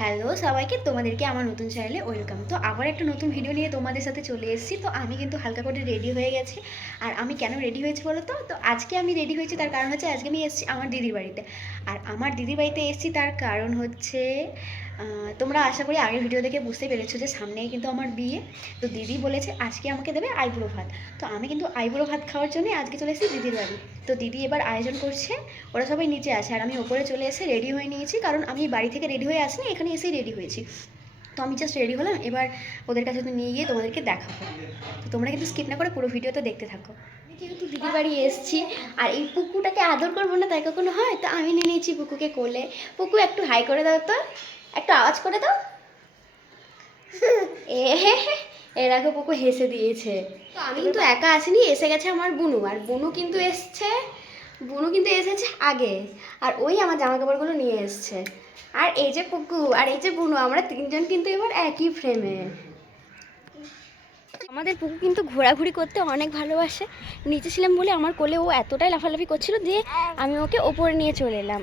Hello সবাইকে, তোমাদেরকে আমার নতুন চ্যানেলে ওয়েলকাম। তো আবার একটা নতুন ভিডিও নিয়ে তোমাদের সাথে চলে এসেছি। তো আমি কিন্তু হালকা করে রেডি হয়ে গেছি। আর আমি কেন রেডি হয়েছি বলো তো আজকে আমি রেডি হয়েছি তার কারণ হচ্ছে আজকে আমি এসেছি আমার দিদির বাড়িতে। আর আমার দিদির বাড়িতে এসেছি তার কারণ হচ্ছে তোমরা আশা করি আগের ভিডিও দেখে বুঝতে পেরেছো যে সামনেই কিন্তু আমার বিয়ে। তো দিদি বলেছে আজকে আমাকে দেবে আইবুড়ো ভাত। তো আমি কিন্তু আইবুড়ো ভাত খাওয়ার জন্যই আজকে চলে এসেছি দিদির বাড়ি। তো দিদি এবার আয়োজন করছে, ওরা সবাই নিচে আছে আর আমি ওপরে চলে এসে রেডি হয়ে নিয়েছি, কারণ আমি বাড়ি থেকে রেডি হয়ে আসিনি, এখানে এসেই রেডি হয়েছি। তো আমি জাস্ট রেডি হলাম, এবার ওদের কাছে তো নিয়ে গিয়ে তোমাদেরকে দেখাবো। তো তোমরা কিন্তু স্কিপ না করে পুরো ভিডিওটা দেখতে থাকো। আমি যেহেতু দিদির বাড়ি এসেছি আর এই পুকুটাকে আদর করবো না তাই কখনো হয়, তো আমি নিয়ে নিয়েছি পুকুকে কোলে। পুকু একটু হাই করে দাও তো, একটু আওয়াজ করে দাও। এ দেখো পুকু হেসে দিয়েছে। তো আমি কিন্তু একা আসিনি, এসে গেছে আমার বুনু, আর বুনু কিন্তু এসেছে আগে। আর ওই আমার জামা কাপড়গুলো নিয়ে এসছে। আর এই যে পুকু আর এই যে বুনু, আমরা তিনজন কিন্তু এবার একই ফ্রেমে। আমাদের পুকু কিন্তু ঘোরাঘুরি করতে অনেক ভালোবাসে। নিচে ছিলাম বলে আমার কোলে ও এতটাই লাফালাফি করছিল যে আমি ওকে ওপরে নিয়ে চলে এলাম।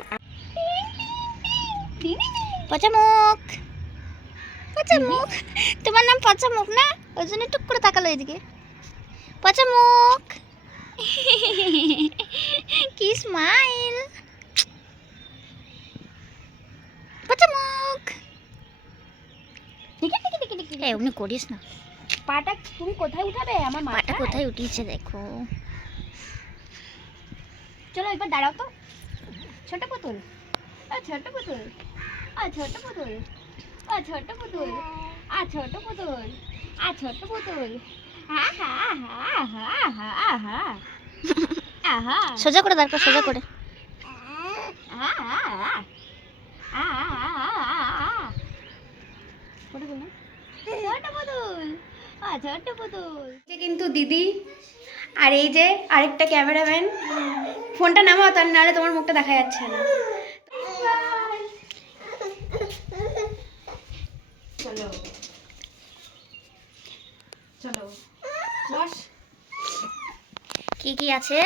পচামুখ, পচামুখ, তোমার নাম পচামুখ না? ওই জন্য টুক করে তাকালো এদিকে। পচামুখ, কি স্মাইল। পচামুখ, এমনি করিস না। পাটা তুমি কোথায় উঠাবে? আমার পাটা কোথায় উঠিয়েছে দেখো। চলো এবার দাঁড়াও তো। ছোট পুতুল, ছোট পুতুল, ছোট পুতুল, ছোট পুতুল, ছোট পুতুল, ছোট পুতুল। সোজা করে দরকার, সোজা করে। কিন্তু দিদি আর এই যে আরেকটা ক্যামেরাম্যান, ফোনটা নামাও তার নাহলে তোমার মুখটা দেখা যাচ্ছে না। চলো চলো বস। কি কি আছে?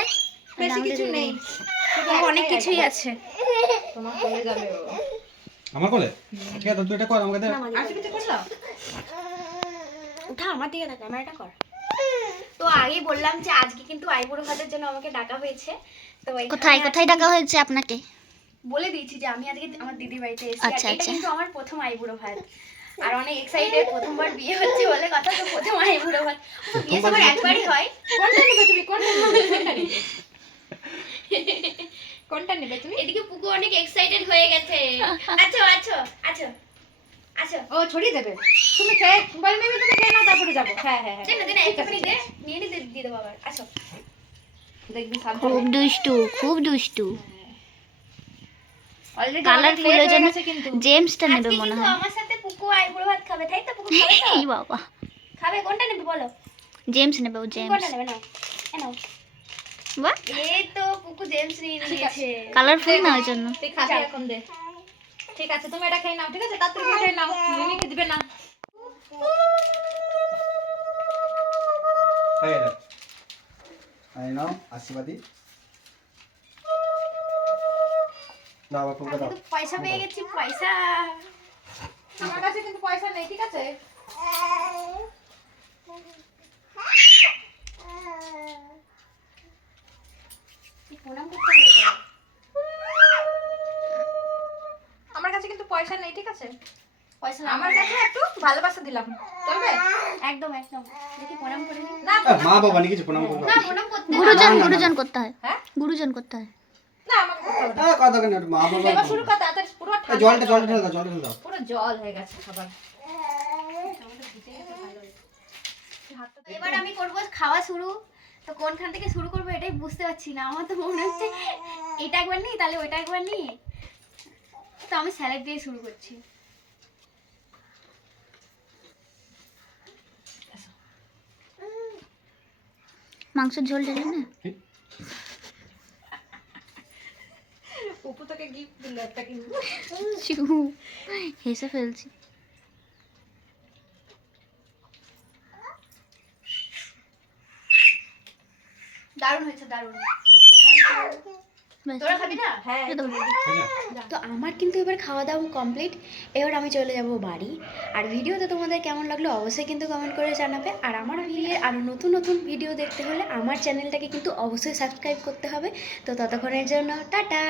বেশি কিছু নেই, অনেক কিছুই আছে। তোমার কোলে যাবে ও। আমার কোলে? ঠিক আছে, তুই এটা কর আমাকে দে। আশীর্বাদ করলাম। উঠা আমার দিকে না, ক্যামেরাটা কর। তো আগেই বললাম যে আজকে কিন্তু আইবুড়ো ভাতের জন্য আমাকে ডাকা হয়েছে। তো কোথায় কোথায় ডাকা হয়েছে আপনাকে? বলে দিয়েছি যে আমি আজকে আমার দিদির বাড়িতে এসেছি। আচ্ছা, আর এটা আচ্ছা। কিন্তু আমার প্রথম আইবুড়ো ভাত। আর অনেক এক্সাইটেড, প্রথমবার বিয়ে হচ্ছে বলে কথা, তো প্রথম আইবুড়ো ভাত। বিয়ে সবার একবারই হয়। কোনটা নেবে তুমি? কোনটা নেবে? কোনটা নেবে তুমি? এদিকে পুকু অনেক এক্সাইটেড হয়ে গেছে। আচ্ছা আচ্ছা আচ্ছা আচ্ছা, ও ছড়িয়ে দেবে। তুমি খেয়ে বল, মেমি তুমি খেয়ে নাও, তারপরে যাবো। হ্যাঁ হ্যাঁ হ্যাঁ, দেন একটুখানি দে, নিয়ে নি, দিয়ে দেবো আবার। আসো, দেখবি খুব দুষ্টু, খুব দুষ্টু। অলরেডি কালারফুল এর জন্য জেমসটা নেবে মনে হয়। আমার সাথে পুকু আইবুড়ো ভাত খাবে, তাই তো? পুকু খাবে তো? এই বাবা, খাবে? কোনটা নেবে বলো? জেমস নেবে ও, তুমি জেমস। কোনটা নেবে? নাও, নাও। বাহ, এই তো পুকু জেমস নিয়ে নিয়েছে। কালারফুল না ওই জন্য। তুই খাবি এখন, দে। ঠিক আছে, তুমি এটা খেয়ে নাও। ঠিক আছে, তাড়াতাড়ি খেয়ে নাও, মিমিকে দিবে না। এই নাও আশীর্বাদী। না বাবা, তোমরা দাও। পয়সা পেয়ে গেছি, পয়সা। আমার কাছে কিন্তু পয়সা নেই, ঠিক আছে? আমার কাছে কিন্তু পয়সা নেই, ঠিক আছে? পয়সা আমার কাছে একটু ভালোবাসা দিলাম, চলবে? একদম একদম। দেখি প্রণাম করে নি। না মা বাবা নি কিছু প্রণাম করবে? না, প্রণাম করতে গুরুজন, গুরুজন করতে হয়। হ্যাঁ, গুরুজন করতে হয়। না আমাকে করতে হবে না। কথা কেন মা বাবা? এবার শুরু করতে তাড়াতাড়ি, পুরো জলটা ঢেলে দাও, জলটা ঢেলে দাও। পুরো জল হয়ে গেছে সবার। এবার আমি করব খাওয়া শুরু। তো কোনখান থেকে শুরু করবো এটাই বুঝতে পারছি না। আমার তো মনে হচ্ছে এটা একবার নিই, তাহলে ওইটা একবার নিই। তো আমি স্যালাড দিয়ে শুরু করছি। মাংসের ঝোল ঢেলে না। উপু তোকে গিফট দিল একটা, কিন্তু হেসে ফেলছি। দারুণ হয়েছে, দারুণ। ব্যাস তোরা খাবি না? হ্যাঁ এই তো। তো আমার কিন্তু এবার খাওয়া দাওয়া কমপ্লিট। এবার আমি চলে যাব বাড়ি। আর ভিডিওতে তোমাদের কেমন লাগলো অবশ্যই কিন্তু কমেন্ট করে জানাবে। আর আমার ভিডিও আরও নতুন নতুন ভিডিও দেখতে হলে আমার চ্যানেলটাকে কিন্তু অবশ্যই সাবস্ক্রাইব করতে হবে। তো ততক্ষণের জন্য টাটা।